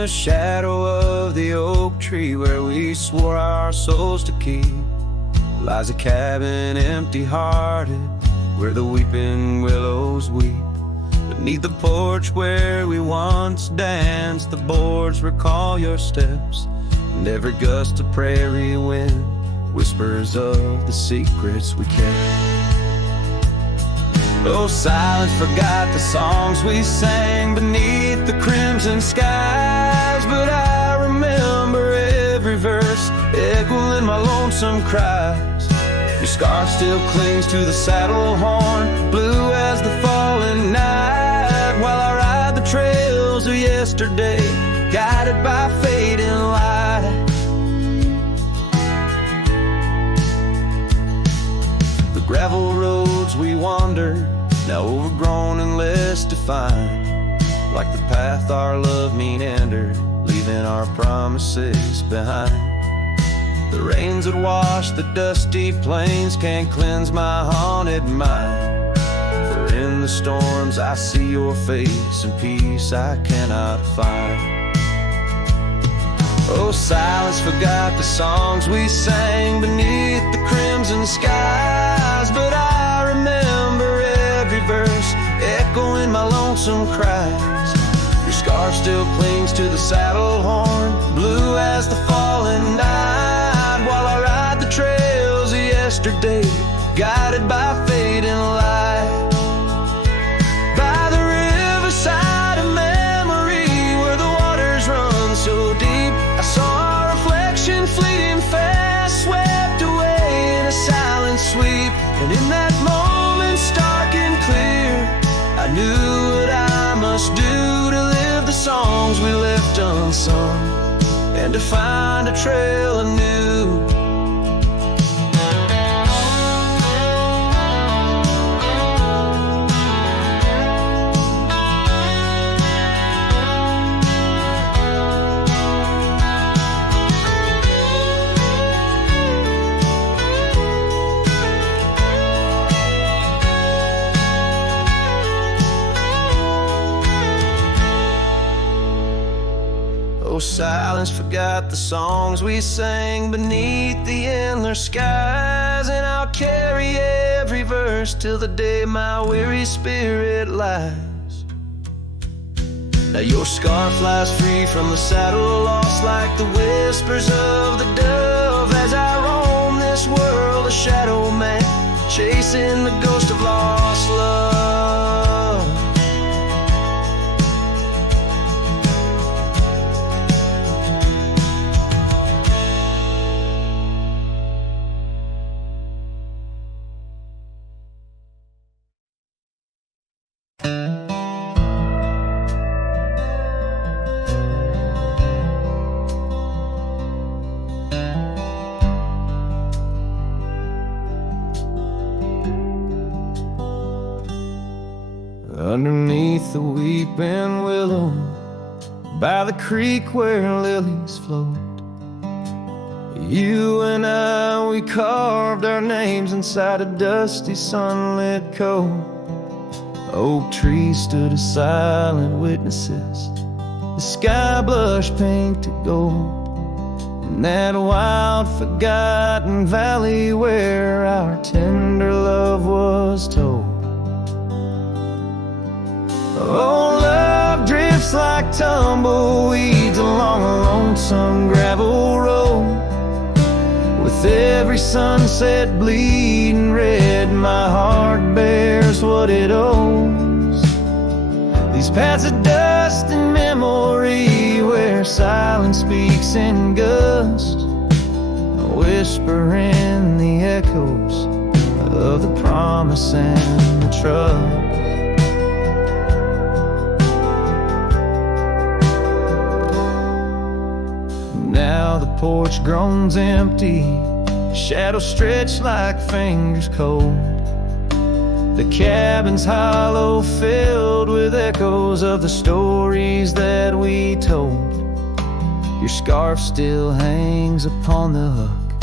the shadow of the oak tree where we swore our souls to keep lies a cabin empty-hearted where the weeping willows weep. Beneath the porch where we once danced, the boards recall your steps, and every gust of prairie wind whispers of the secrets we kept. Oh, silence forgot the songs we sang beneath the crimson skies, but I remember every verse echoing my lonesome cries. Your scarf still clings to the saddle horn, blue as the falling night, while I ride the trails of yesterday, guided by fading light. The gravel roads we wandered, now overgrown and less defined, like the path our love meandered, leaving our promises behind. The rains that wash the dusty plains can't cleanse my haunted mind, for in the storms I see your face and peace I cannot find. Oh, silence forgot the songs we sang beneath the crimson skies, but I remember every verse echoing my lonesome cries. Your scarf still clings to the saddle horn, blue as the falling night, while I ride the trails of yesterday, guided by fading light. By the riverside of memory where the waters run so deep, I saw a reflection fleeting fast, swept away in a silent sweep. And in that moment, stark and clear, I knew what I must do to live the songs we left unsung, and to find a trail anew. Silence forgot the songs we sang beneath the endless skies, and I'll carry every verse till the day my weary spirit lies. Now your scarf flies free from the saddle, lost like the whispers of the dove, as I roam this world a shadow man, chasing the ghost of lost love. Underneath the weeping willow, by the creek where lilies float, you and I, we carved our names inside a dusty sunlit cove. Oak trees stood as silent witnesses, the sky blushed pink to gold, in that wild forgotten valley where our tender love was told. Oh, love drifts like tumbleweeds along a lonesome gravel road, with every sunset bleeding red, my heart bears what it owes. These paths of dust and memory where silence speaks in gust, a whisper in the echoes of the promise and the trust. Now the porch groans empty, shadows stretch like fingers cold. The cabin's hollow, filled with echoes of the stories that we told. Your scarf still hangs upon the hook,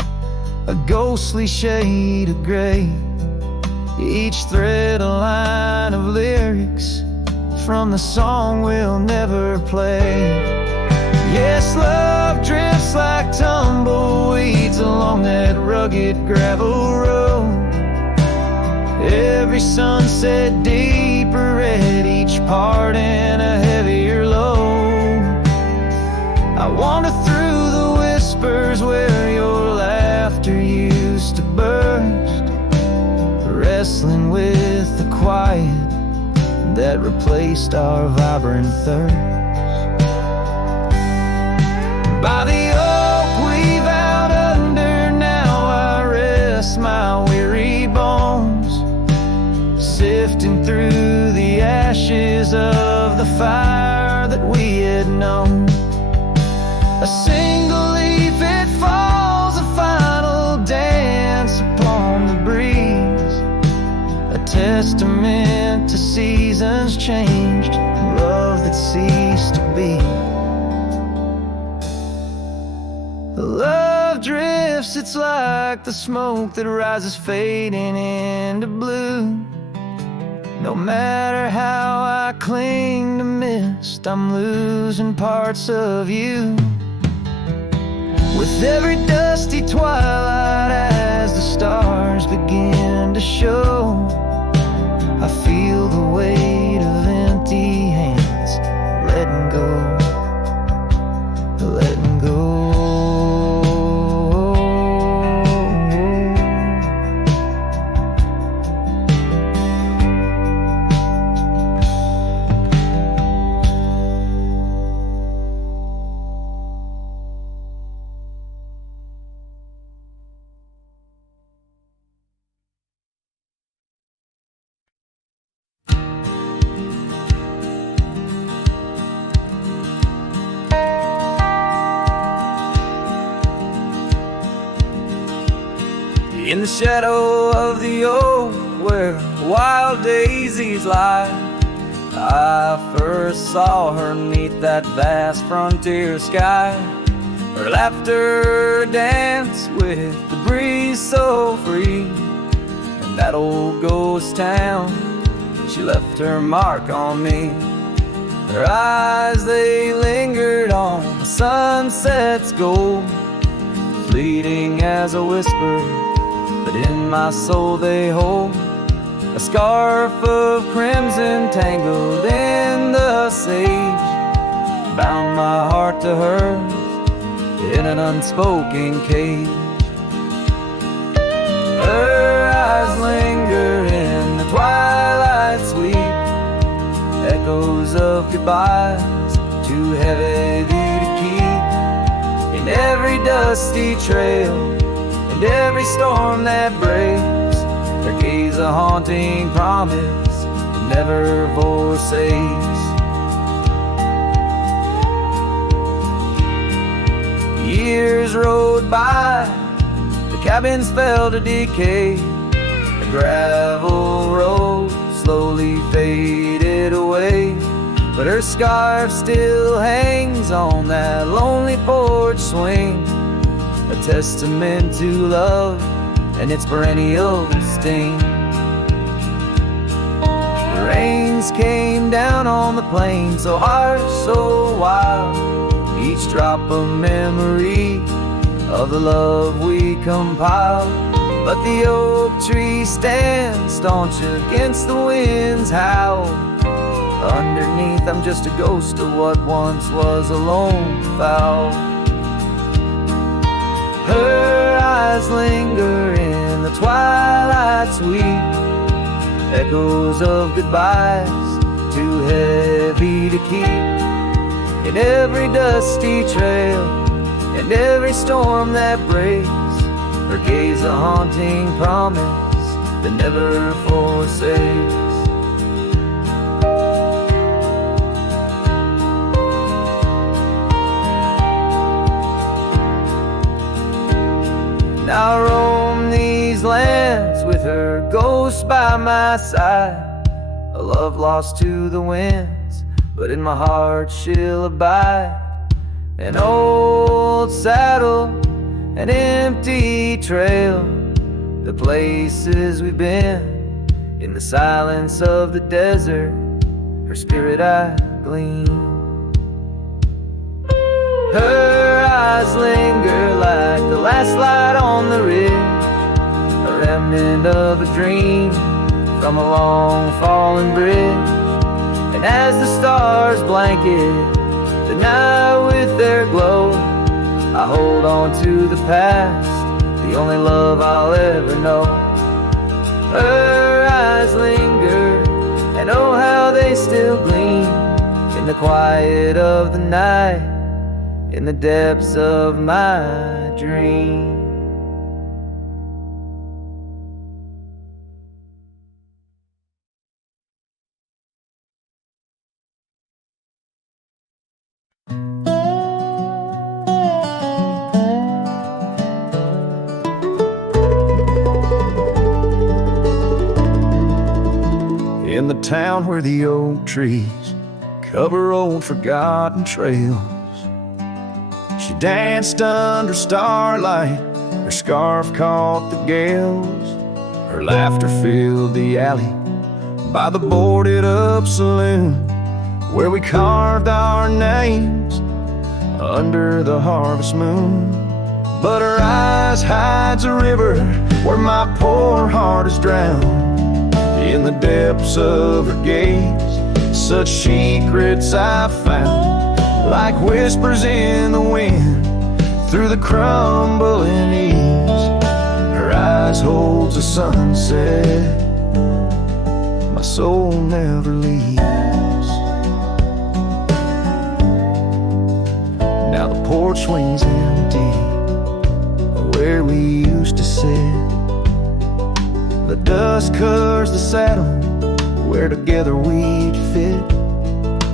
a ghostly shade of gray, each thread a line of lyrics from the song we'll never play. Yes, love drifts like tumbleweeds along that rugged gravel road. Every sunset deeper red, each part in a heavier load. I wander through the whispers where your laughter used to burst, wrestling with the quiet that replaced our vibrant thirst. By the oak we vowed under, now I rest my weary bones, sifting through the ashes of the fire that we had known. A single leaf, it falls, a final dance upon the breeze, a testament to seasons changed, love that ceased to be. Love drifts, it's like the smoke that rises fading into blue. No matter how I cling to mist, I'm losing parts of you. With every dusty twilight, as the stars begin to show, I feel the weight of empty hands, letting go, letting go. In the shadow of the oak where wild daisies lie, I first saw her 'neath that vast frontier sky. Her laughter danced with the breeze so free. In that old ghost town, she left her mark on me. Her eyes, they lingered on the sunset's gold, fleeting as a whisper, but in my soul they hold a scarf of crimson tangled in the sage, bound my heart to hers in an unspoken cage. Her eyes linger in the twilight sweet, echoes of goodbyes too heavy to keep. In every dusty trail and every storm that breaks, her gaze a haunting promise that never forsakes. Years rode by, the cabins fell to decay, the gravel road slowly faded away, but her scarf still hangs on that lonely porch swing, a testament to love and its perennial sting. The rains came down on the plain, so harsh, so wild, each drop a memory of the love we compiled. But the oak tree stands staunch against the wind's howl. Underneath I'm just a ghost of what once was a lone fowl. Her eyes linger in the twilight sweet, echoes of goodbyes too heavy to keep. In every dusty trail and every storm that breaks, her gaze a haunting promise that never forsakes. Now I roam these lands with her ghost by my side, a love lost to the winds, but in my heart she'll abide. An old saddle, an empty trail, the places we've been, in the silence of the desert, her spirit I glean. Her eyes linger like the last light on the ridge, a remnant of a dream from a long fallen bridge. And as the stars blanket the night with their glow, I hold on to the past, the only love I'll ever know. Her eyes linger, and oh how they still gleam in the quiet of the night, in the depths of my dream. In the town where the oak trees cover old forgotten trails, she danced under starlight, her scarf caught the gales. Her laughter filled the alley by the boarded up saloon, where we carved our names under the harvest moon. But her eyes hides a river where my poor heart is drowned. In the depths of her gaze, such secrets I found, like whispers in the wind through the crumbling eaves. Her eyes holds a sunset my soul never leaves. Now the porch swings empty where we used to sit. The dust covers the saddle where together we'd fit.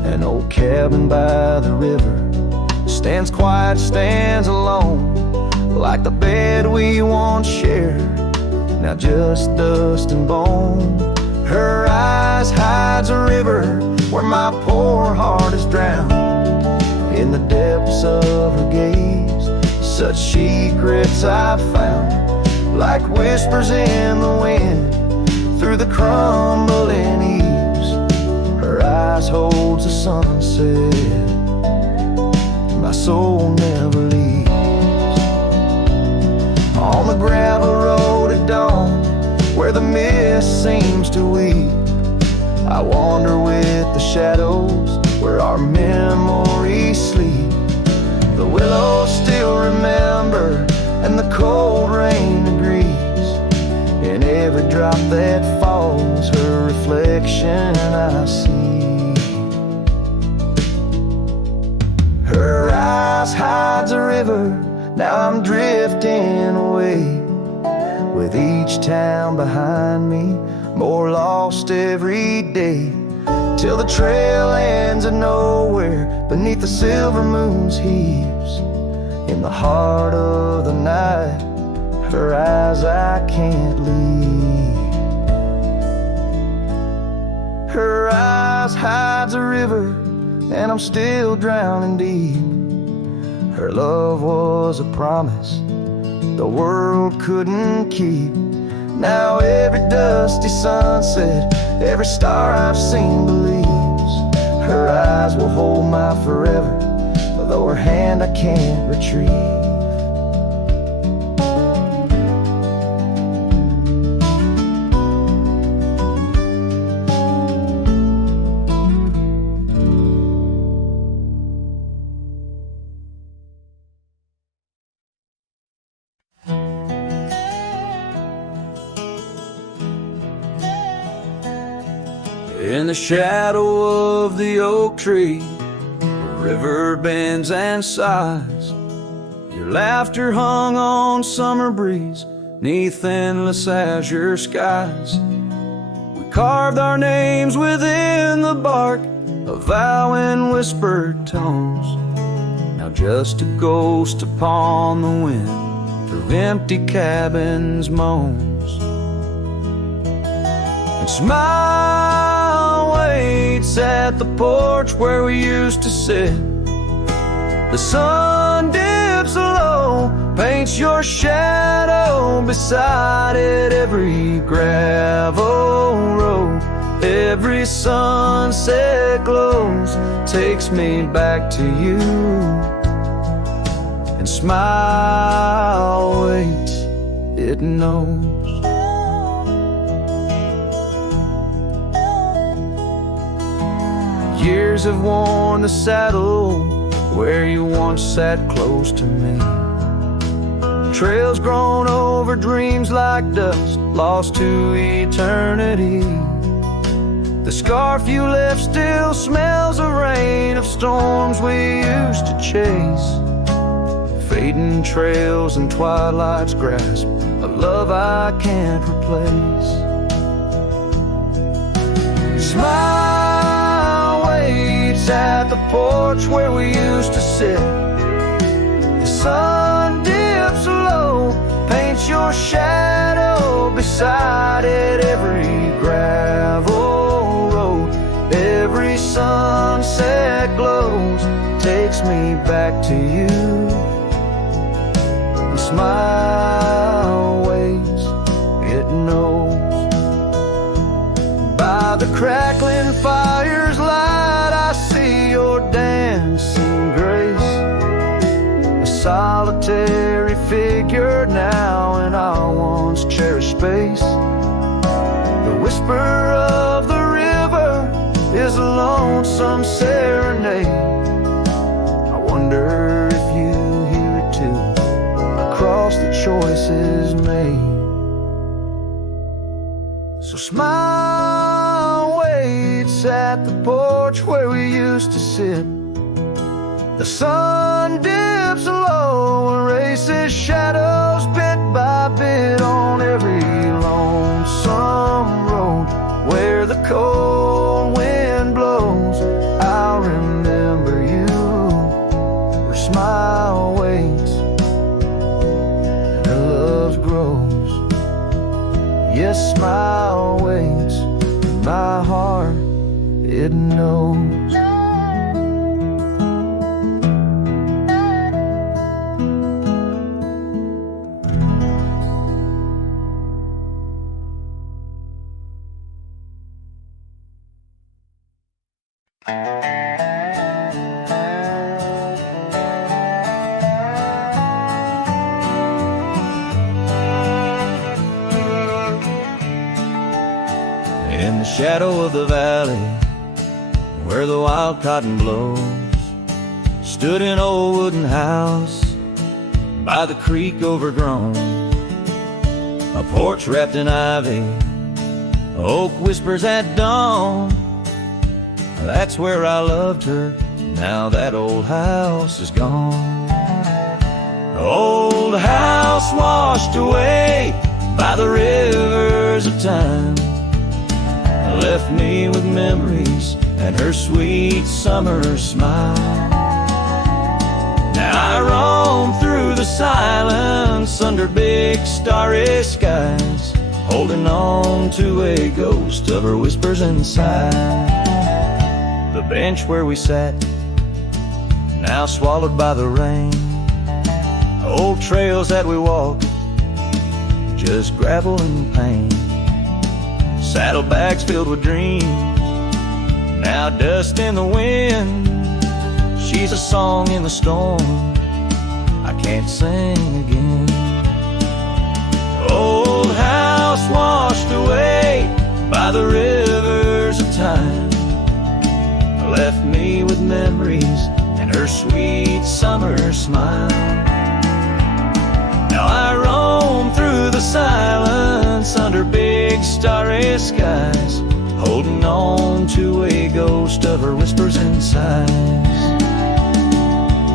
An old cabin by the river stands quiet, stands alone, like the bed we once shared, now just dust and bone. Her eyes hides a river where my poor heart is drowned. In the depths of her gaze, such secrets I found, like whispers in the wind through the crumbling eaves. Her eyes holds the sunset my soul never leaves. On the gravel road at dawn, where the mist seems to weep, I wander with the shadows where our memories sleep. The willows still remember, and the cold rain agrees. In every drop that falls, her reflection I see. Her eyes hides a river, now I'm drifting away, with each town behind me, more lost every day, till the trail ends in nowhere beneath the silver moon's heaves. In the heart of the night, her eyes I can't leave. Her eyes hides a river, and I'm still drowning deep. Her love was a promise the world couldn't keep. Now every dusty sunset, every star I've seen believes. Her eyes will hold my forever, though her hand I can't retrieve. In the shadow of the oak tree, the river bends and sighs. Your laughter hung on summer breeze, 'neath endless azure skies. We carved our names within the bark, a vow in whispered tones, now just a ghost upon the wind through empty cabins' moans. And smile waits at the porch where we used to sit. The sun dips low, paints your shadow beside it. Every gravel road, every sunset glows, takes me back to you. smile waits, it knows. Years have worn the saddle where you once sat close to me. Trails grown over dreams like dust, lost to eternity. The scarf you left still smells of rain, of storms we used to chase. Fading trails and twilight's grasp, a love I can't replace. Smile waits at the porch where we used to sit. The sun dips low, paints your shadow beside it. Every gravel road, every sunset glows, takes me back to you. The smile waits, it knows. By the crackling fire's light, I see your dancing grace, a solitary figure now in our once cherished space. The whisper of the river is a lonesome serenade. I wonder if you hear it too, across the choices made. So smile waits at the porch where we used to sit. The sun dips low, erases shadows bit by bit on every lonesome road. Where the cold wind blows, I'll remember you. Where smile waits and our love grows. Yes, smile waits, my heart, it knows. In the shadow of the valley, where the wild cotton blows, stood an old wooden house by the creek overgrown. A porch wrapped in ivy, oak whispers at dawn. That's where I loved her, now that old house is gone. Old house washed away by the rivers of time, left me with memories and her sweet summer smile. Now I roam through the silence under big starry skies, holding on to a ghost of her whispers inside. The bench where we sat, now swallowed by the rain. Old trails that we walked, just gravel and pain. Saddlebags filled with dreams, now dust in the wind. She's a song in the storm, I can't sing again. Old house washed away by the rivers of time, left me with memories and her sweet summer smile. Now I roam through the silence under big starry skies, holding on to a ghost of her whispers and sighs.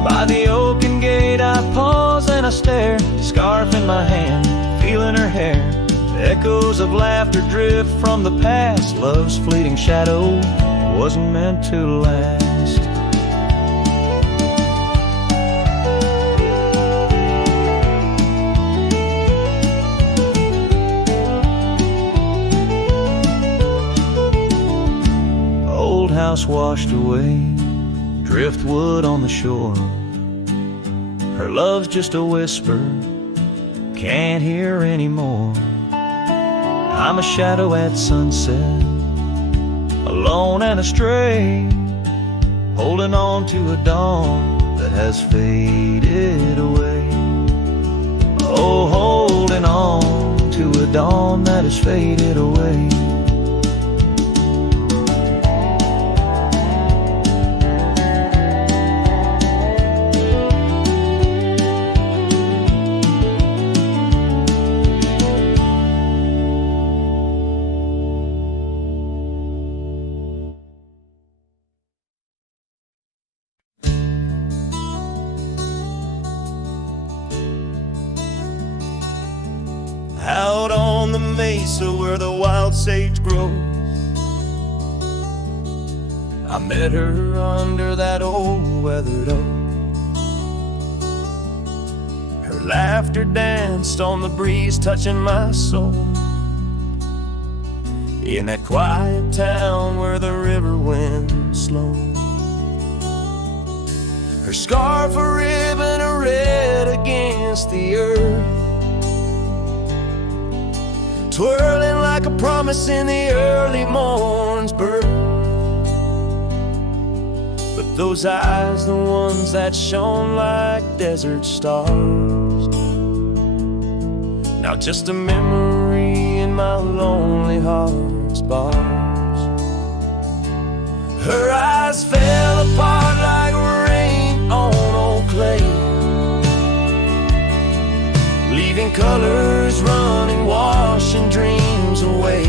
By the oaken gate I pause and I stare, scarf in my hand, feeling her hair. Echoes of laughter drift from the past, love's fleeting shadow wasn't meant to last. Old house washed away, driftwood on the shore. Her love's just a whisper, can't hear anymore. I'm a shadow at sunset, alone and astray, holding on to a dawn that has faded away. dawn that has faded away. Out on the mesa where the wild sage grows, I met her under that old weathered oak. her laughter danced on the breeze, touching my soul. In that quiet town where the river winds slow, her scarf a ribbon of red against the earth, twirling like a promise in the early morn's birth. But those eyes, the ones that shone like desert stars, now just a memory in my lonely heart's bars. Her eyes fell apart like rain on old clay, leaving colors running, washing dreams away.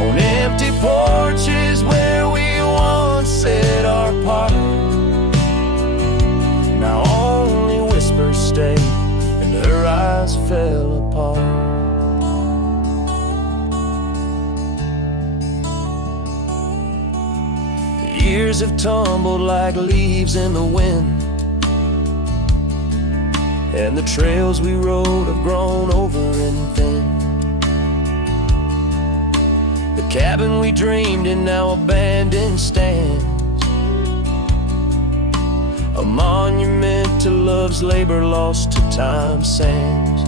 On empty porches where we once said our part, now only whispers stay, and her eyes fell apart. The years have tumbled like leaves in the wind, and the trails we rode have grown over and thin. The cabin we dreamed in now abandoned stands, a monument to love's labor lost to time's sands.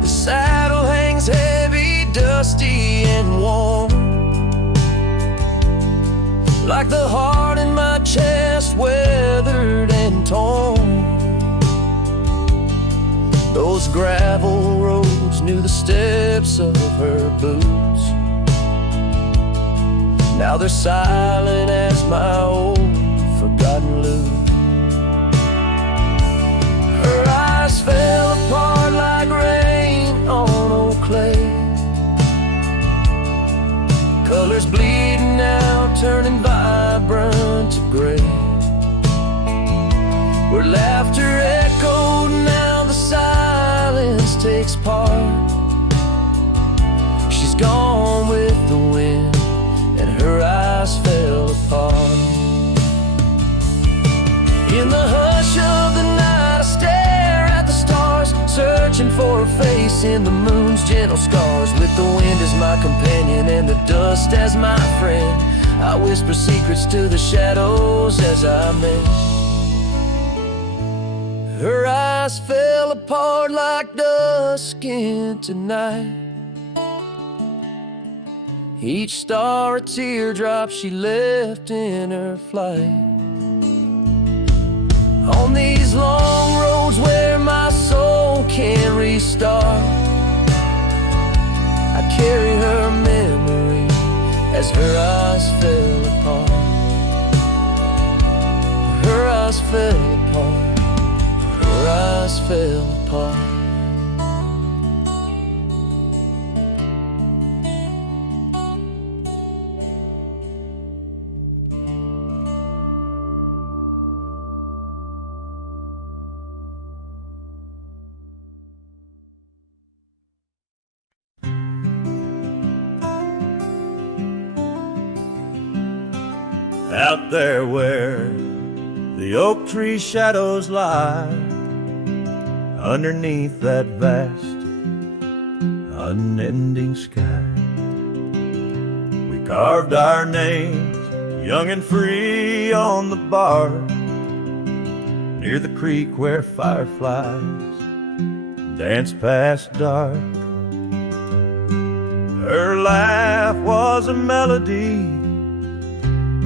The saddle hangs heavy, dusty and warm, like the heart in my chest, weathered and torn. Those gravel roads knew the steps of her boots, now they're silent as my old forgotten lute. Her eyes fell apart like rain on old clay, colors bleeding out, turning vibrant to gray. Where laughter echoed, now the silence takes part. She's gone with the wind, and her eyes fell apart. In the hush of the night, I stare at the stars, searching for her face in the moon's gentle scars. With the wind as my companion and the dust as my friend, I whisper secrets to the shadows as I mend. Her eyes fell apart like dusk into night, each star a teardrop she left in her flight. On these long roads where my soul can't restart, I carry her memory as her eyes fell apart. Her eyes fell apart. Her eyes fell apart. Out there where the oak tree shadows lie, underneath that vast, unending sky, we carved our names, young and free, on the bar, near the creek where fireflies dance past dark. Her laugh was a melody,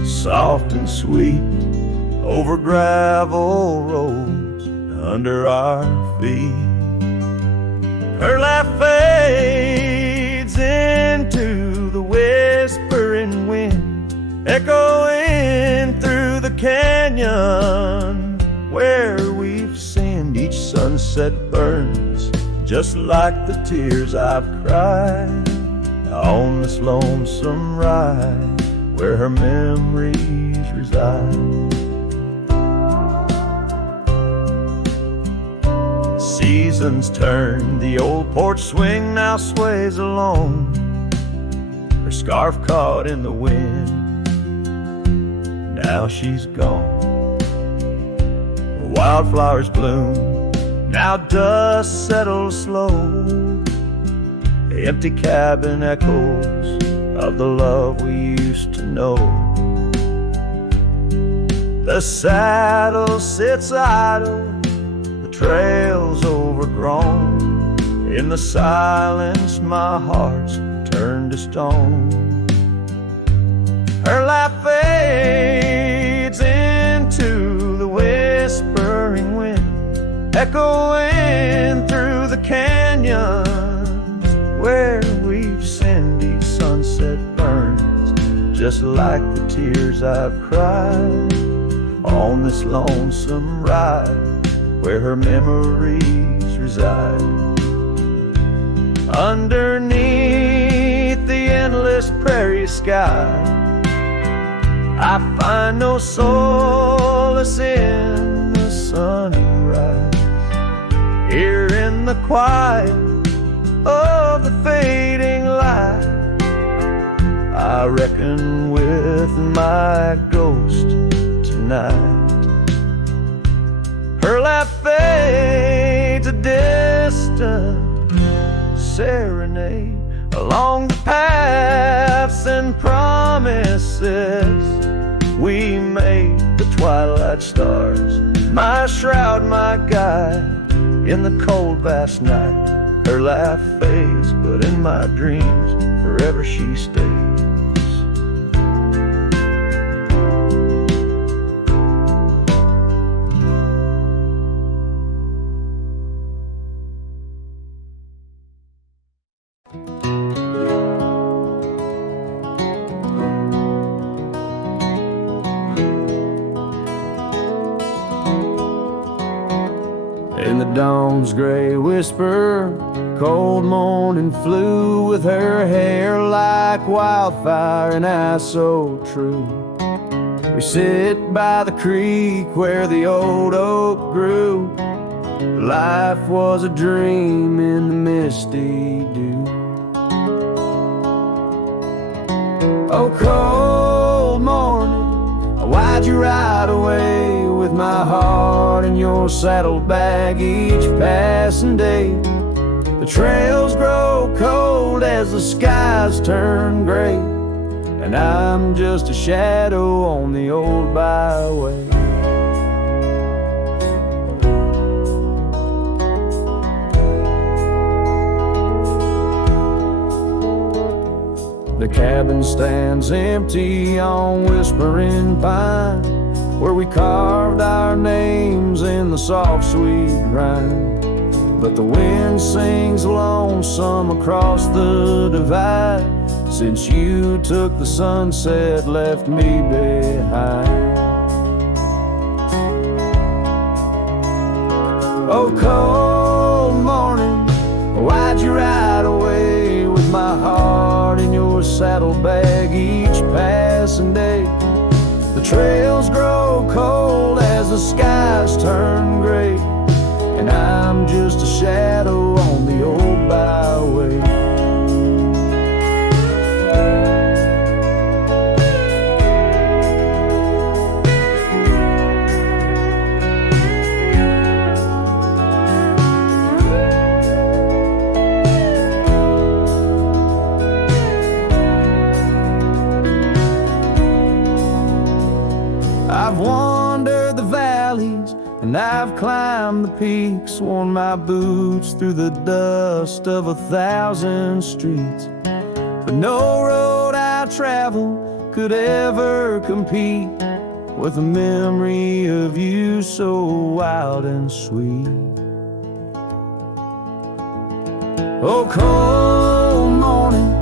soft and sweet, over gravel roads under our feet. Her laugh fades into the whispering wind, echoing through the canyon where we've sinned. Each sunset burns just like the tears I've cried on this lonesome ride where her memories reside. Seasons turn, the old porch swing now sways alone, her scarf caught in the wind, now she's gone. Wildflowers bloom, now dust settles slow, the empty cabin echoes of the love we used to know. The saddle sits idle, the trail's overgrown, in the silence my heart's turned to stone. Her laugh fades into the whispering wind, echoing through the canyons where we've sinned. Each sunset burns just like the tears I've cried on this lonesome ride where her memories reside. Underneath the endless prairie sky, I find no solace in the sunrise. Here in the quiet of the fading light, I reckon with my ghost tonight. Her laugh fades, a distant serenade along the paths and promises we made. The twilight stars, my shroud, my guide in the cold vast night. Her laugh fades, but in my dreams forever she stays. In the dawn's gray whisper, cold morning flew with her hair like wildfire and eyes so true. We sit by the creek where the old oak grew. Life was a dream in the misty dew. Oh, cold morning, why'd you ride away with my heart in your saddlebag each passing day? The trails grow cold as the skies turn gray, and I'm just a shadow on the old byway. The cabin stands empty on Whispering Pine, where we carved our names in the soft sweet rhyme. But the wind sings lonesome across the divide, since you took the sunset, left me behind. Oh, cold morning, why'd you ride away with my heart in your saddlebag each passing day? The trails grow cold as the skies turn gray, and I'm just a shadow on the old byway. I've wandered the valleys and I've climbed the peaks, worn my boots through the dust of 1,000 streets, but no road I travel could ever compete with the memory of you so wild and sweet. Oh, cold morning,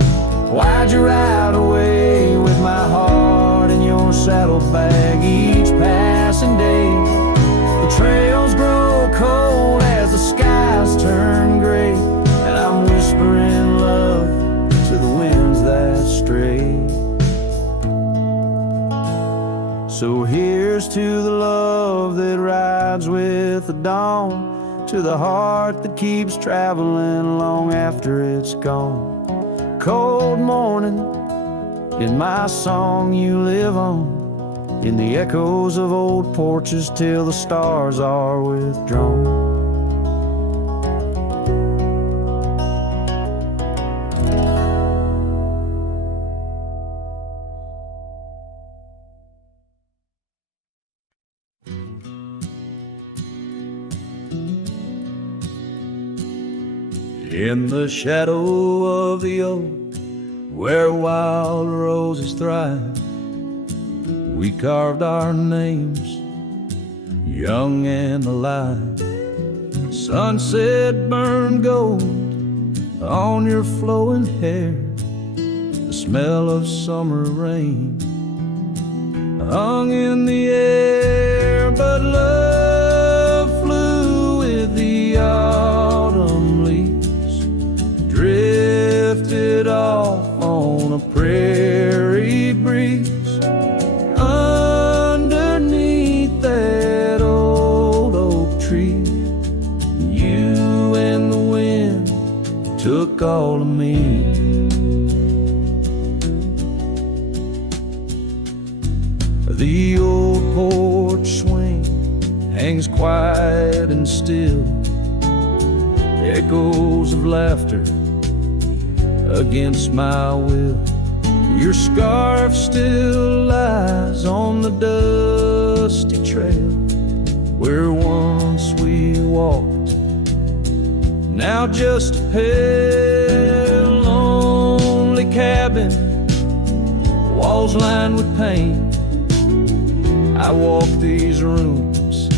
why'd you ride away with my heart in your saddlebag each passing day? The trails grow cold as the skies turn gray, and I'm whispering love to the winds that stray. So here's to the love that rides with the dawn, to the heart that keeps traveling long after it's gone. Cold morning, in my song you live on, in the echoes of old porches till the stars are withdrawn. In the shadow of the oak, where wild roses thrive, we carved our names, young and alive. Sunset burned gold on your flowing hair, the smell of summer rain hung in the air. But love flew with the autumn leaves, drifted off on a prairie breeze. Underneath that old oak tree, you and the wind took all of me. The old porch swing hangs quiet and still, echoes of laughter against my will. Your scarf still lies on the dusty trail where once we walked, now just a pale, lonely cabin, walls lined with paint. I walk these rooms,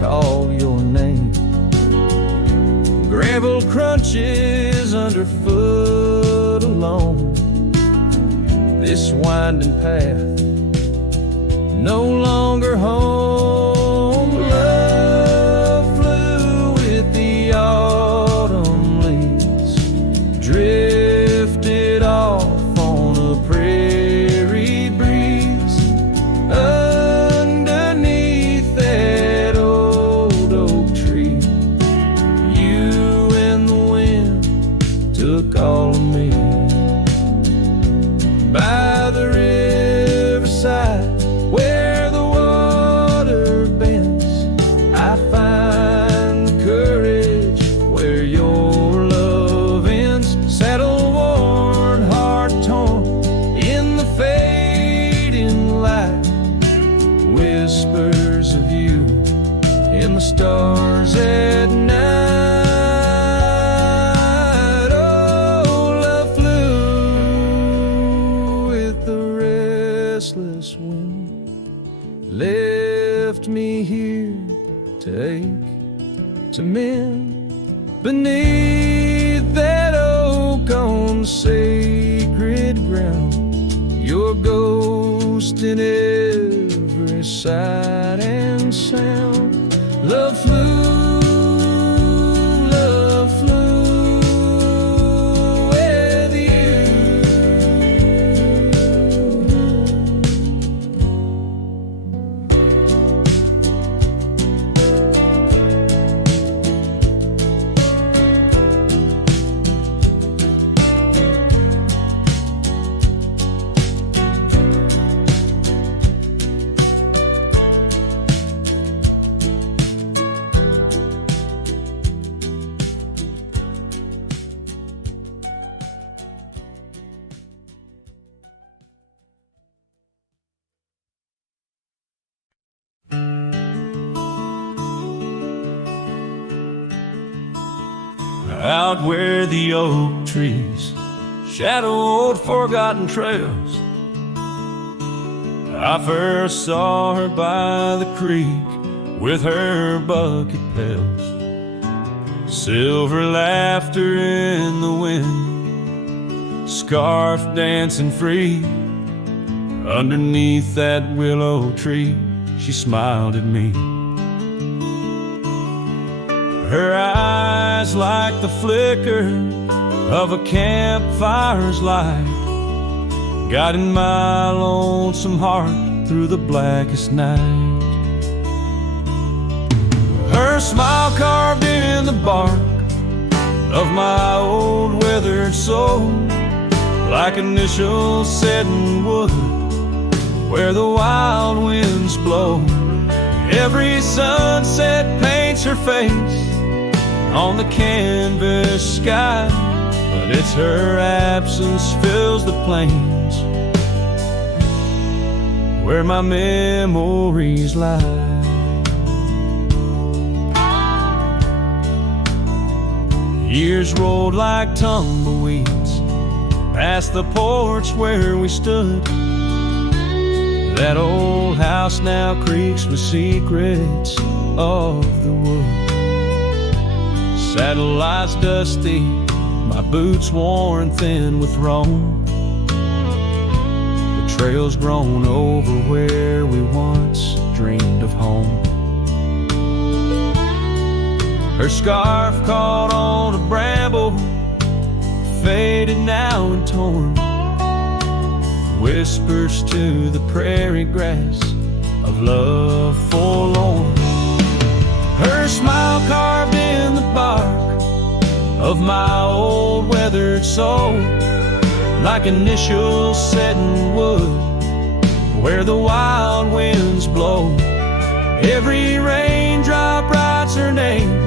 call your name. Gravel crunches underfoot alone. This winding path, no longer home. Love flew with the autumn leaves, drifted off on a prairie breeze. Underneath that old oak tree, you and the wind took all of me. By the riverside where the water bends, I find the courage where your love ends. Saddle worn, heart torn in the fading light, whispers of you in the stars at night. Wind left me here to ache, to mend beneath that oak on sacred ground. Your ghost in every sight and sound. Love flew with you. Out where the oak trees shadowed forgotten trails, I first saw her by the creek with her bucket pails. Silver laughter in the wind, scarf dancing free. Underneath that willow tree, she smiled at me. Her eyes like the flicker of a campfire's light, guiding my lonesome heart through the blackest night. Her smile carved in the bark of my old weathered soul, like initials set in wood where the wild winds blow. Every sunset paints her face on the canvas sky, but it's her absence fills the plains where my memories lie. Years rolled like tumbleweeds past the porch where we stood. That old house now creaks with secrets of the wood. Satellites dusty, my boots worn thin with Rome. The trail's grown over where we once dreamed of home. Her scarf caught on a bramble, faded now and torn, whispers to the prairie grass of love forlorn. Her smile carved in the bark of my old weathered soul, like initials set in wood where the wild winds blow. Every raindrop writes her name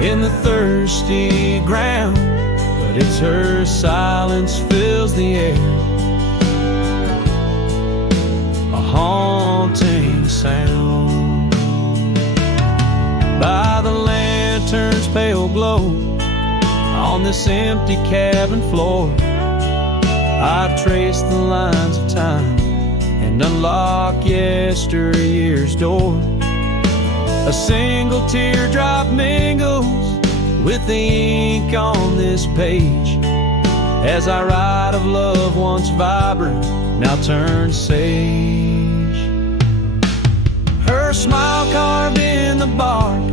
in the thirsty ground, but it's her silence fills the air, a haunting sound. By the lantern's pale glow on this empty cabin floor, I trace the lines of time and unlock yesteryear's door. A single teardrop mingles with the ink on this page as I write of love once vibrant, now turned sage. Her smile carved in the bark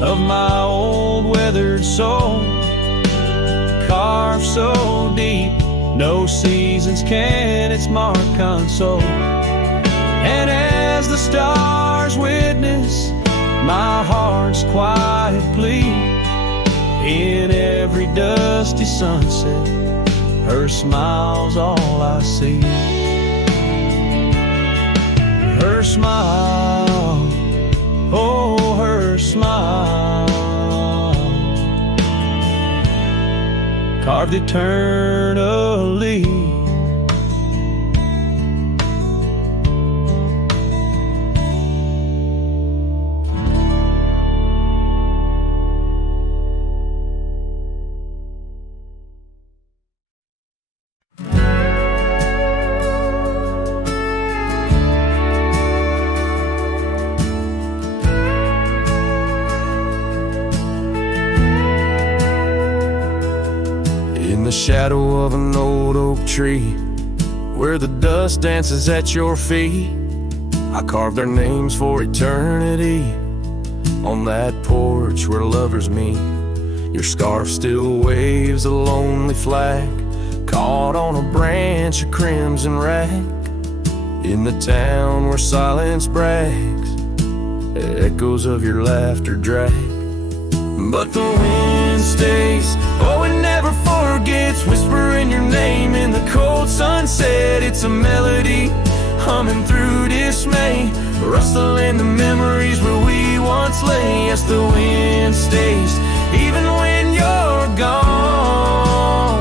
of my old weathered soul, carved so deep no seasons can its mark console. And as the stars witness my heart's quiet plea, in every dusty sunset, her smile's all I see. Her smile, oh, her smile, carved eternally. The shadow of an old oak tree, where the dust dances at your feet, I carved their names for eternity. On that porch where lovers meet, your scarf still waves a lonely flag, caught on a branch of crimson rag. In the town where silence brags, echoes of your laughter drag. But the wind stays, oh, it never forgets, whispering your name in the cold sunset. It's a melody humming through dismay, rustling the memories where we once lay. Yes, the wind stays, even when you're gone,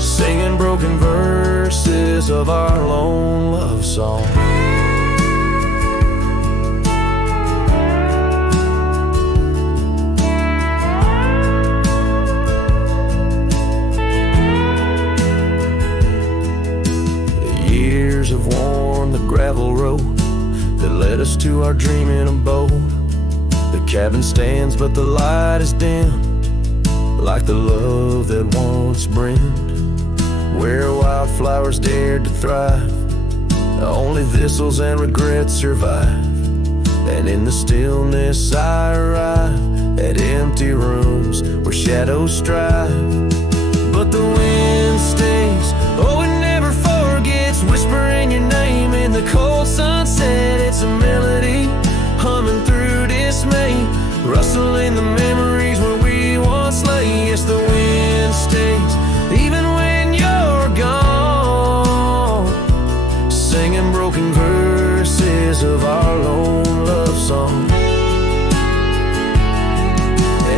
singing broken verses of our lone love song. Have worn the gravel road that led us to our dreaming abode. The cabin stands, but the light is dim, like the love that once brimmed. Where wildflowers dared to thrive, only thistles and regrets survive. And in the stillness I arrive at empty rooms where shadows strive. But the wind stays, oh it never forgets, whispering your name in the cold sunset. It's a melody humming through dismay, rustling the memories where we once lay. Yes, the wind stays, even when you're gone, singing broken verses of our lone love song.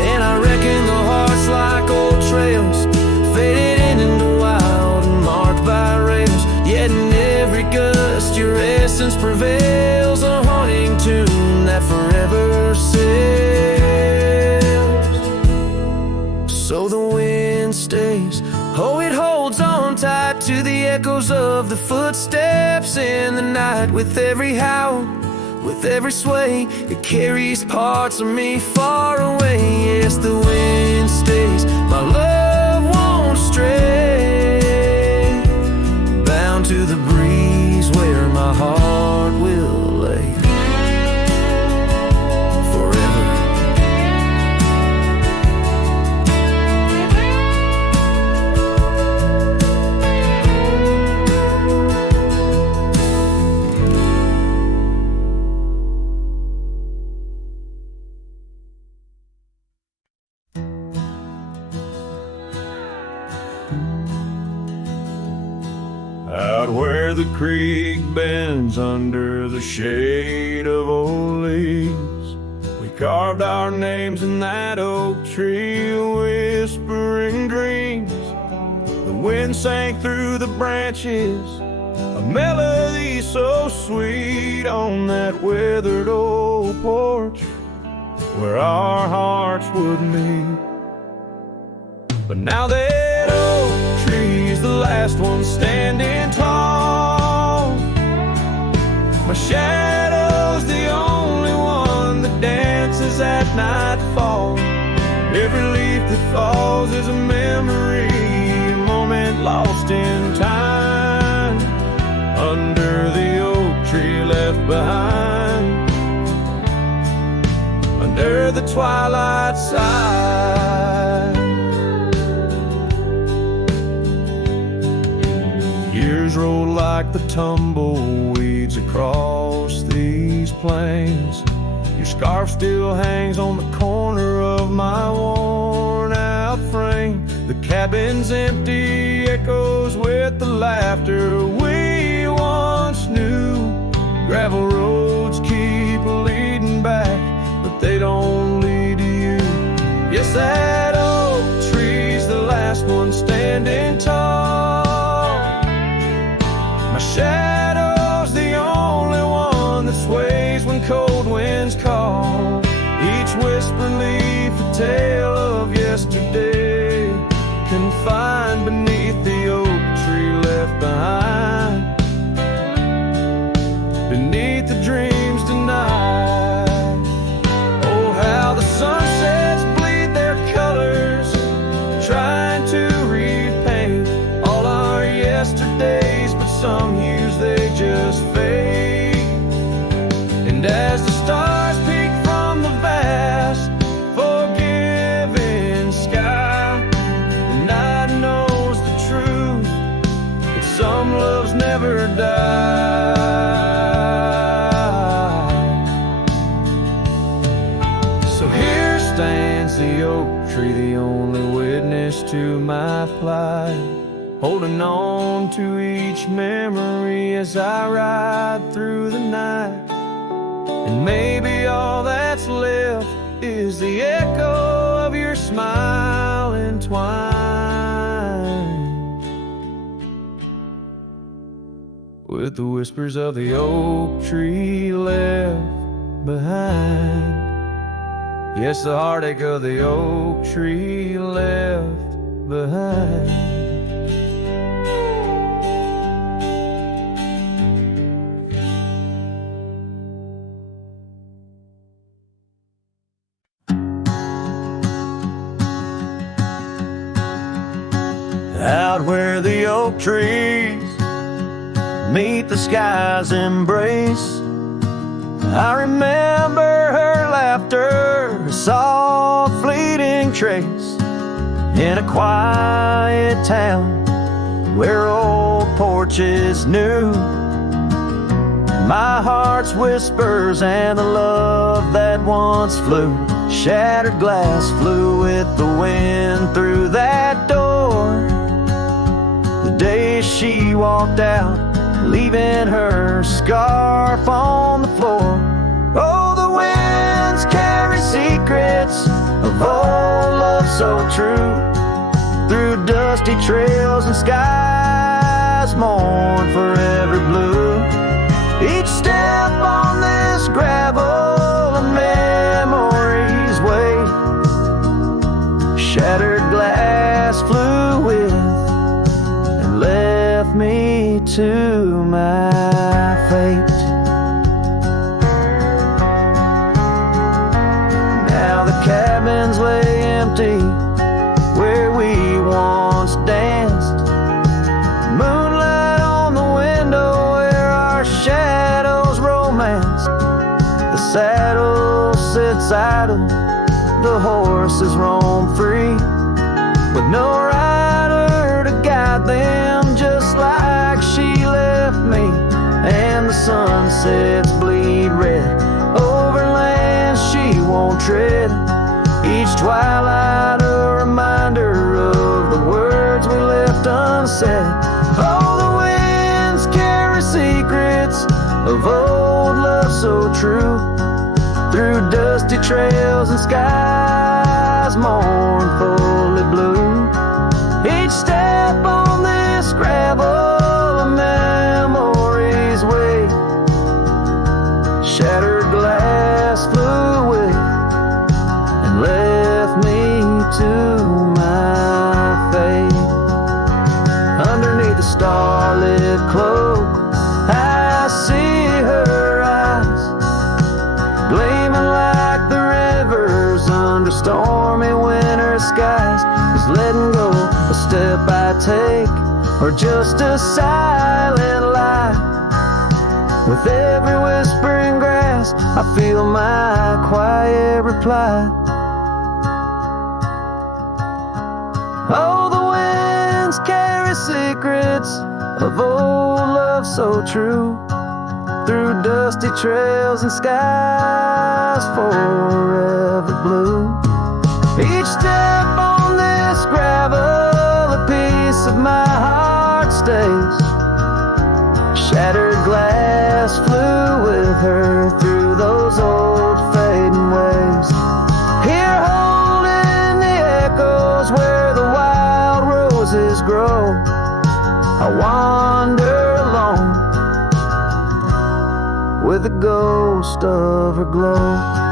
And I reckon the heart's like old trails, faded into wild and marked by rails. Yet in every gust your essence prevails, a haunting tune that forever sails. So the wind stays, oh it holds on tight to the echoes of the footsteps in the night. With every howl, with every sway, it carries parts of me far away. Yes, the wind stays, my love won't stray, bound to the breeze where my heart will lay forever. Out where the creek bends under the shade of old leaves, we carved our names in that oak tree, whispering dreams. The wind sang through the branches, a melody so sweet on that weathered old porch where our hearts would meet. But now that oak tree's the last one standing tall, my shadow's the only one that dances at nightfall. Every leaf that falls is a memory, a moment lost in time, under the oak tree left behind, under the twilight side. Years roll like the tumbleweeds across these plains. Your scarf still hangs on the corner of my worn-out frame. The cabin's empty, echoes with the laughter we once knew. Gravel roads keep leading back, but they don't lead to you. Yes, that oak tree's the last one standing tall, my shadow's the only one that sways when cold winds call. Each whisper leaf a tale of yesterday, confined beneath the oak tree left behind, beneath the dreams denied. Oh, how the sunsets bleed their colors, trying to repaint all our yesterdays. Some hues they just fade, and as the stars peek from the vast, forgiving sky, the night knows the truth, that some loves never die. So here stands the oak tree, the only witness to my plight, holding on to each memory as I ride through the night. And maybe all that's left is the echo of your smile entwined with the whispers of the oak tree left behind. Yes, the heartache of the oak tree left behind. Out where the oak trees meet the sky's embrace, I remember her laughter, a soft fleeting trace, in a quiet town where old porches knew my heart's whispers and the love that once flew. Shattered glass flew with the wind through that door the day she walked out, leaving her scarf on the floor. Oh, the winds carry secrets of old love so true, through dusty trails and skies mourn forever blue. Each step on this gravel a memory's way, shattered glass flew with and left me to my fate. Now the cabins lay empty where we once danced, moonlight on the window where our shadows romanced. The saddle sits idle, the horses roam free, with no rider to guide them, just like she left me. And the sunsets bleed red over lands she won't tread, each twilight a reminder of the words we left unsaid. Oh, the winds carry secrets of old love so true, through dusty trails and skies mournfully blue. Each step on this gravel a memory's way, shattered glass flew with and left me to my fate. Underneath the starlit cloak I see her eyes, gleaming like the rivers under stormy winter skies. Is letting go a step I take, or just a silent lie? With every whispering grass I feel my quiet reply. Oh, the winds carry secrets of old love so true, through dusty trails and skies forever blue. Each step on this gravel a piece of my heart stays, shattered glass flew with her through those old fading ways. Here holding the echoes where the wild roses grow, I wander alone with the ghost of her glow.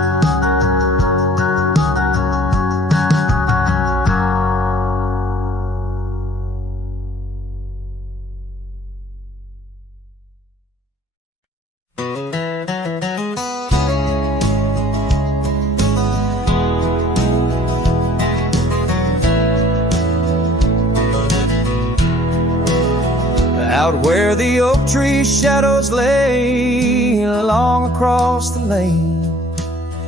Out where the oak tree shadows lay along across the lane,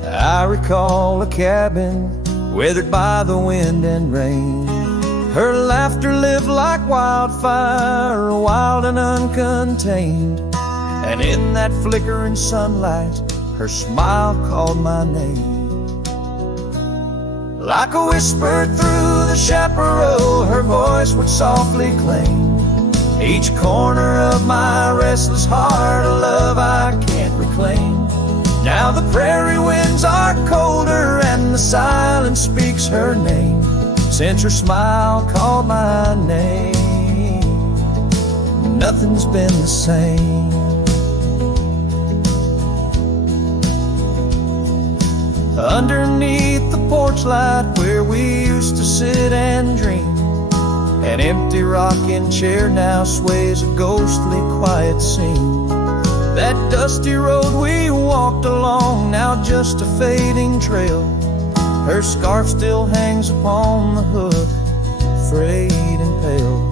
I recall a cabin withered by the wind and rain. Her laughter lived like wildfire, wild and uncontained, and in that flickering sunlight her smile called my name. Like a whisper through the chaparral her voice would softly claim each corner of my restless heart, a love I can't reclaim. Now the prairie winds are colder and the silence speaks her name, since her smile called my name. Nothing's been the same. Underneath the porch light where we used to sit and dream, an empty rocking chair now sways a ghostly quiet scene. That dusty road we walked along, now just a fading trail. Her scarf still hangs upon the hook, frayed and pale.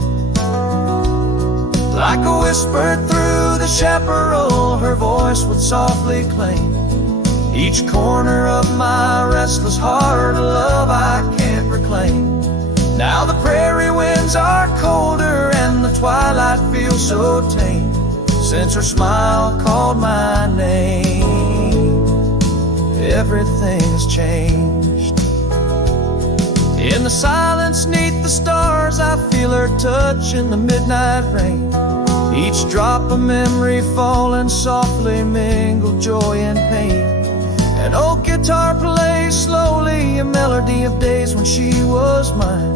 Like a whisper through the chaparral, her voice would softly claim each corner of my restless heart, a love I can't reclaim. Now the prairie winds are colder and the twilight feels so tame, since her smile called my name. Everything's changed. In the silence neath the stars, I feel her touch in the midnight rain. Each drop a memory falling softly, mingled joy and pain. An old guitar plays slowly, a melody of days when she was mine,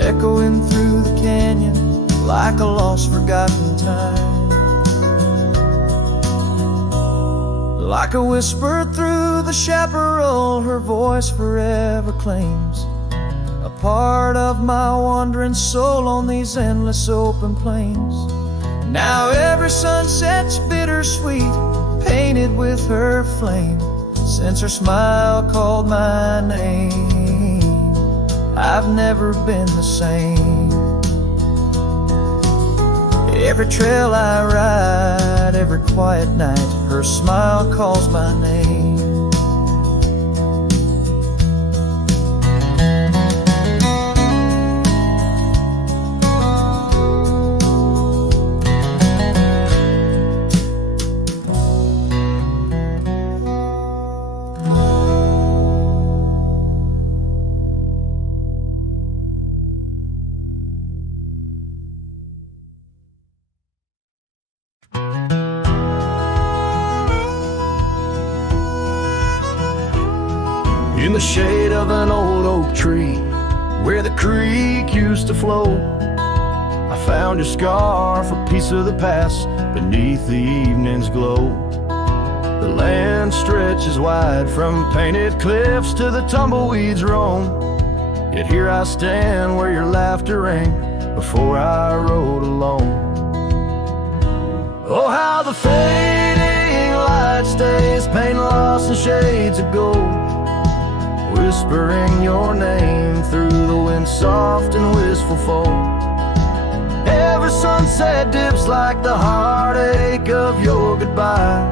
echoing through the canyon like a lost forgotten time. Like a whisper through the chaparral, her voice forever claims a part of my wandering soul on these endless open plains. Now every sunset's bittersweet, painted with her flame, since her smile called my name. I've never been the same. Every trail I ride, every quiet night, her smile calls my name. In the shade of an old oak tree, where the creek used to flow, I found your scarf, a piece of the past, beneath the evening's glow. The land stretches wide, from painted cliffs to the tumbleweeds roam. Yet here I stand where your laughter rang before I rode alone. Oh, how the fading light stays, paint lost in shades of gold, whispering your name through the wind, soft and wistful fold. Every sunset dips like the heartache of your goodbye,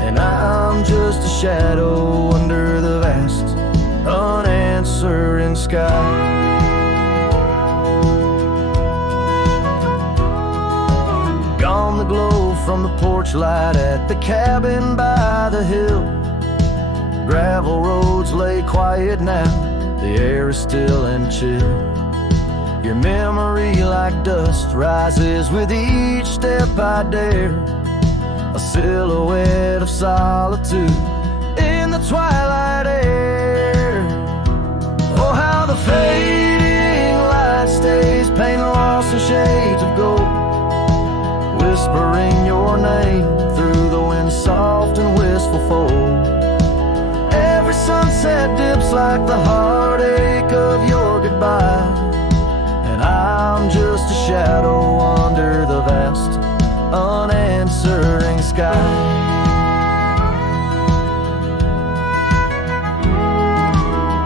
and I'm just a shadow under the vast, unanswering sky. Gone the glow from the porch light at the cabin by the hill. Gravel roads lay quiet now, the air is still and chill. Your memory like dust rises with each step I dare, a silhouette of solitude in the twilight air. Oh, how the fading light stays, paint lost in shades of gold, whispering your name through the wind, soft and wistful fold. Every sunset dips like the heartache of your goodbye, and I'm just a shadow under the vast, unanswering sky.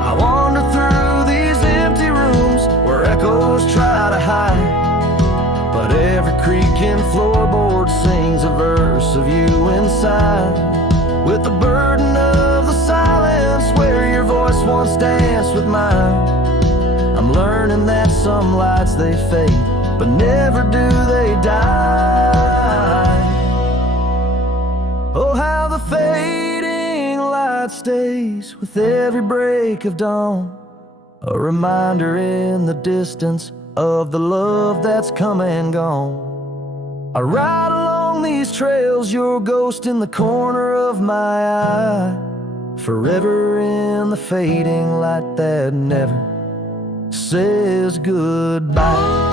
I wander through these empty rooms where echoes try to hide, but every creaking floorboard sings a verse of you inside. With the burden of the silence where your voice once danced with mine, I'm learning that some lights they fade, but never do they die. Oh, how the fading light stays with every break of dawn, a reminder in the distance of the love that's come and gone. I ride along these trails, your ghost in the corner of my eye, forever in the fading light that never says goodbye.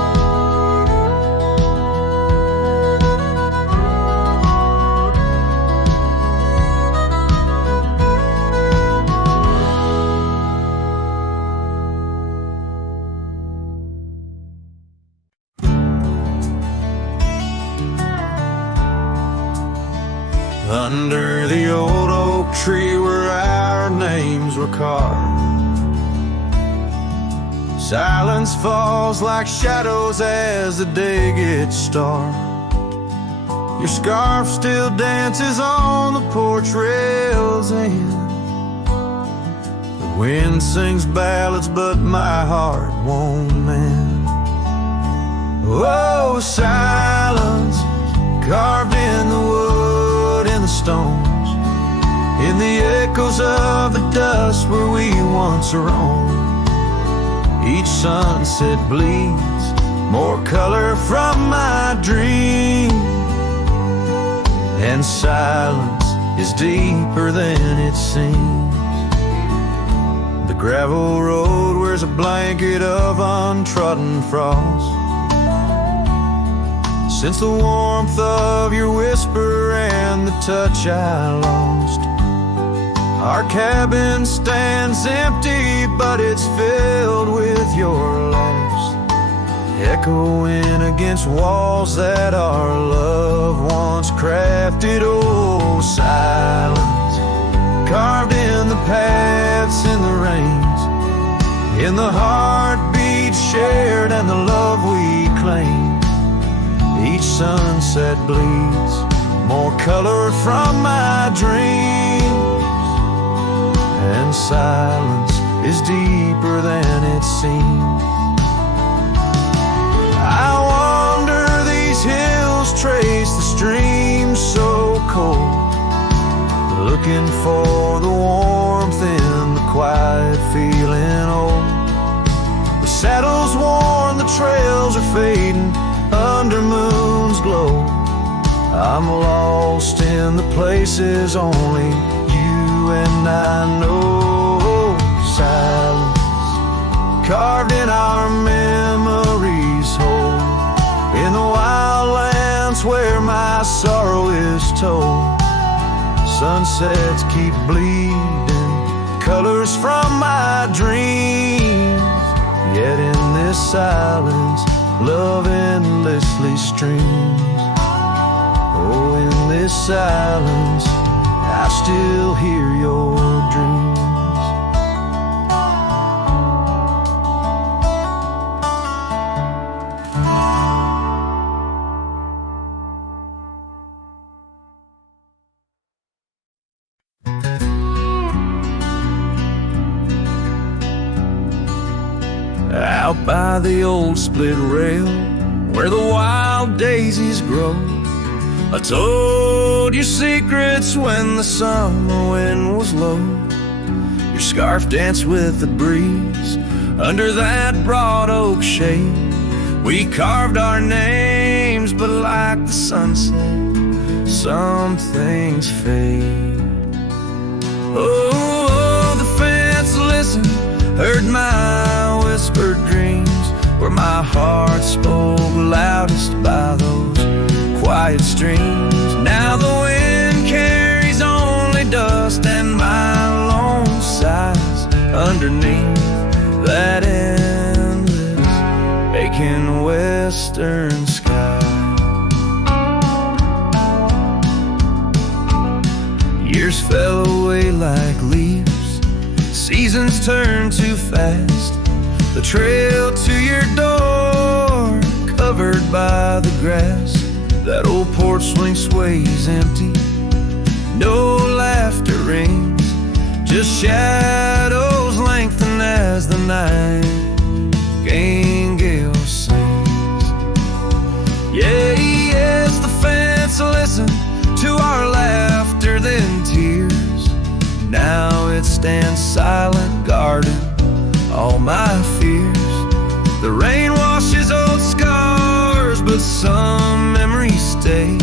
Under the old oak tree where our names were carved, Silence falls like shadows as the day gets dark. Your scarf still dances on the porch rails, and the wind sings ballads, but my heart won't mend. Oh, silence, carved in the wood and the stones, in the echoes of the dust where we once roamed. Each sunset bleeds more color from my dream, and silence is deeper than it seems. The gravel road wears a blanket of untrodden frost. Since the warmth of your whisper and the touch I lost, our cabin stands empty, but it's filled with your laughs, echoing against walls that our love once crafted. Oh, silence, carved in the paths, in the rains, in the heartbeats shared and the love we claim. Each sunset bleeds more color from my dreams, and silence is deeper than it seems. I wander these hills, trace the streams so cold, looking for the warmth in the quiet, feeling old. The saddle's worn, the trails are fading under moon's glow. I'm lost in the places only you and I know. Silence, carved in our memories whole, in the wildlands where my sorrow is told. Sunsets keep bleeding colors from my dreams, yet in this silence love endlessly streams. Oh, in this silence I still hear your dreams. Out by the old split rail where the wild daisies grow, I told you secrets when the summer wind was low. Your scarf danced with the breeze under that broad oak shade. We carved our names, but like the sunset, some things fade. Oh, the fence listened, heard my whispered dreams, where my heart spoke loudest by those quiet streams. Now the wind carries only dust and my lone sighs underneath that endless aching western sky. Years fell away like leaves, seasons turned too fast. The trail to your door, covered by the grass. That old porch swing sways empty, no laughter rings, just shadows lengthen as the nightingale sings. Yeah, yes, the fence listened to our laughter, then tears. Now it stands silent, guarding all my fears. The rain washes old scars, but some memories stay,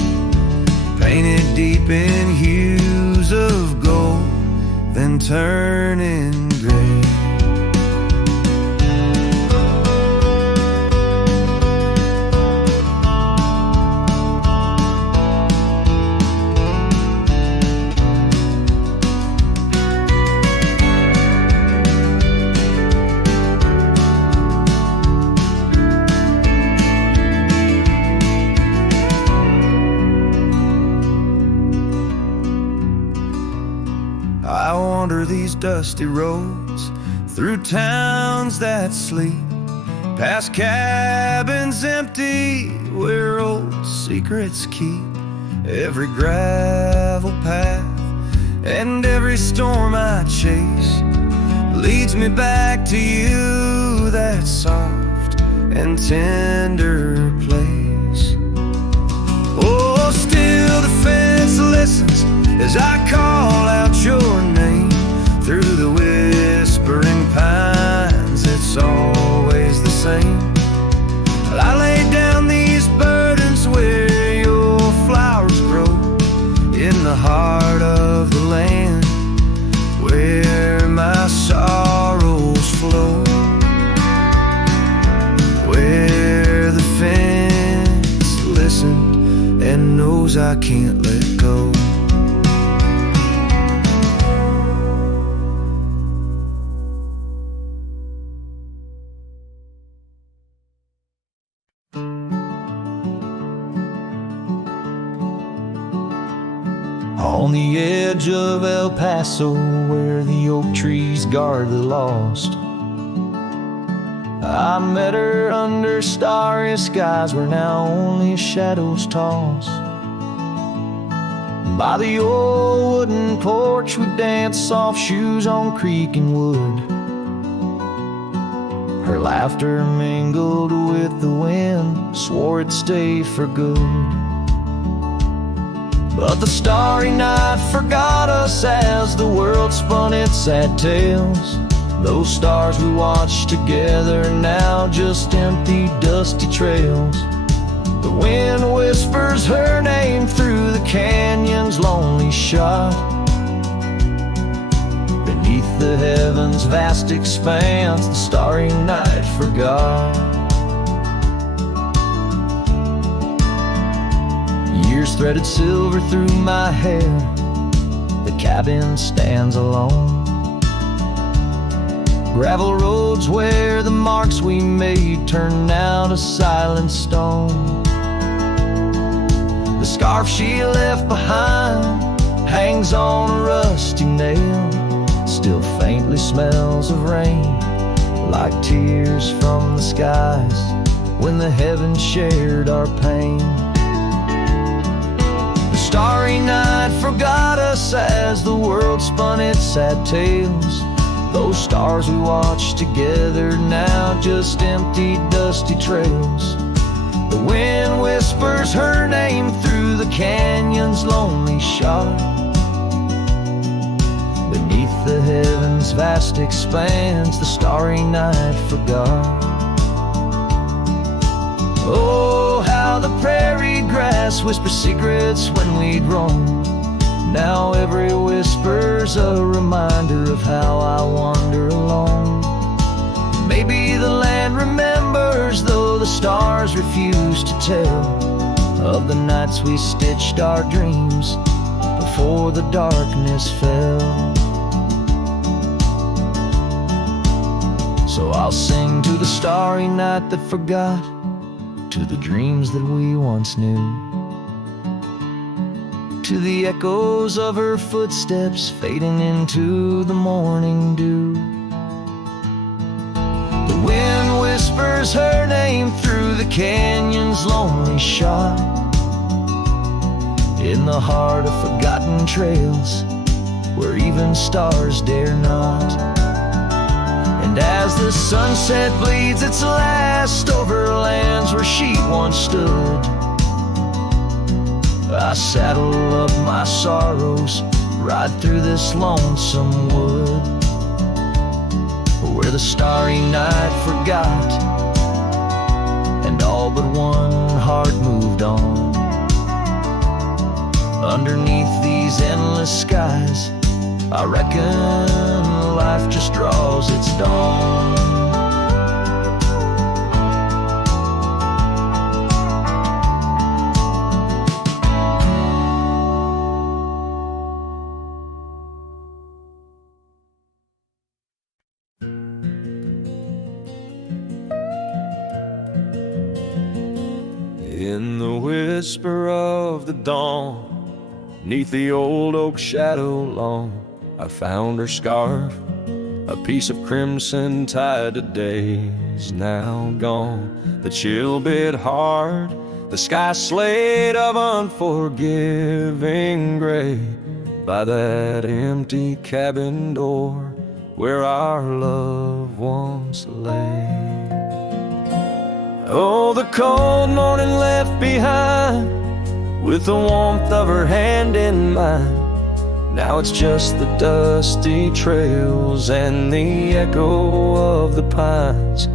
painted deep in hues of gold, then turning gray. I wander these dusty roads, through towns that sleep, past cabins empty where old secrets keep. Every gravel path and every storm I chase leads me back to you, that soft and tender place. Oh, still the fence listens as I call out your name through the whispering pines. It's always the same. I lay down these burdens where your flowers grow, in the heart of the land where my sorrows flow, where the fence listened and knows I can't let go. On the edge of El Paso, where the oak trees guard the lost, I met her under starry skies where now only shadows toss. By the old wooden porch we danced soft shoes on creek and wood. Her laughter mingled with the wind, swore it'd stay for good. But the starry night forgot us as the world spun its sad tales. Those stars we watched together now just empty, dusty trails. The wind whispers her name through the canyon's lonely shot. Beneath the heavens' vast expanse, the starry night forgot. Years threaded silver through my hair, the cabin stands alone. Gravel roads where the marks we made turn now to silent stone. The scarf she left behind hangs on a rusty nail, still faintly smells of rain, like tears from the skies when the heavens shared our pain. The starry night forgot us as the world spun its sad tales. Those stars we watched together now just empty, dusty trails. The wind whispers her name through the canyon's lonely shot. Beneath the heavens' vast expanse, the starry night forgot. Oh, how the prairie grass whispers secrets when we'd roam. Now every whisper's a reminder of how I wander alone. Maybe the land remembers, though the stars refuse to tell, of the nights we stitched our dreams before the darkness fell. So I'll sing to the starry night that forgot, to the dreams that we once knew, to the echoes of her footsteps fading into the morning dew. The wind whispers her name through the canyon's lonely shot, in the heart of forgotten trails where even stars dare not. And as the sunset bleeds its last over lands where she once stood, I saddle up my sorrows, ride through this lonesome wood, where the starry night forgot, and all but one heart moved on. Underneath these endless skies, I reckon life just draws its dawn. In the whisper of the dawn, 'neath the old oak shadow long, I found her scarf a piece of crimson tide today is now gone. The chill bit hard, the sky slate of unforgiving gray by that empty cabin door where our loved ones lay. Oh, the cold morning left behind with the warmth of her hand in mine. Now it's just the dusty trails and the echo of the pines.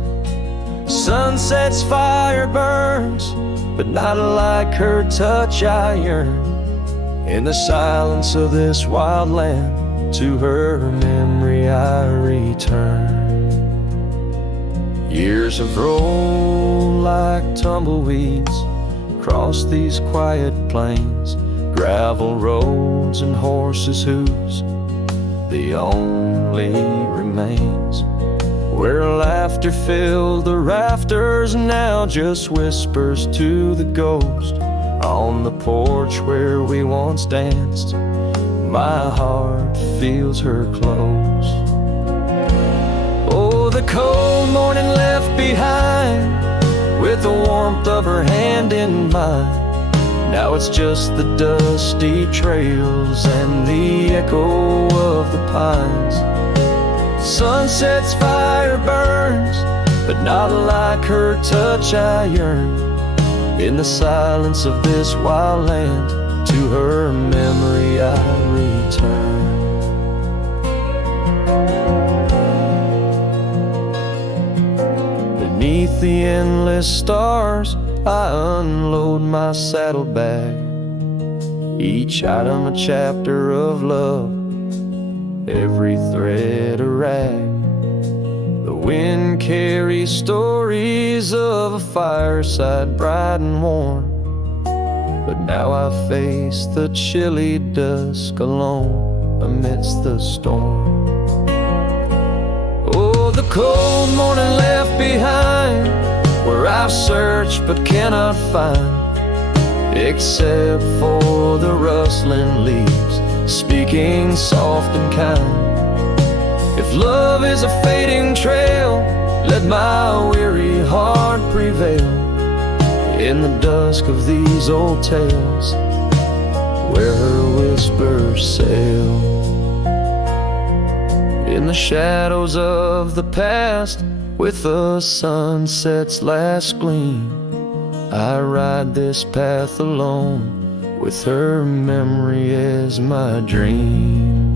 Sunset's fire burns, but not like her touch I yearn. In the silence of this wild land, to her memory I return. Years have rolled like tumbleweeds across these quiet plains, gravel roads and horses' hooves, the only remains. Where laughter filled the rafters, now just whispers to the ghost. On the porch where we once danced, my heart feels her close. Oh, the cold morning left behind with the warmth of her hand in mine. Now it's just the dusty trails and the echo of the pines. Sunset's fire burns, but not like her touch I yearn. In the silence of this wild land, to her memory I return. Beneath the endless stars, I unload my saddlebag. Each item a chapter of love, every thread a rag. The wind carries stories of a fireside bright and warm, but now I face the chilly dusk alone amidst the storm. Oh, the cold morning left behind, where I've searched but cannot find, except for the rustling leaves speaking soft and kind. If love is a fading trail, let my weary heart prevail in the dusk of these old tales, where her whispers sail. In the shadows of the past, with the sunset's last gleam, I ride this path alone, with her memory as my dream.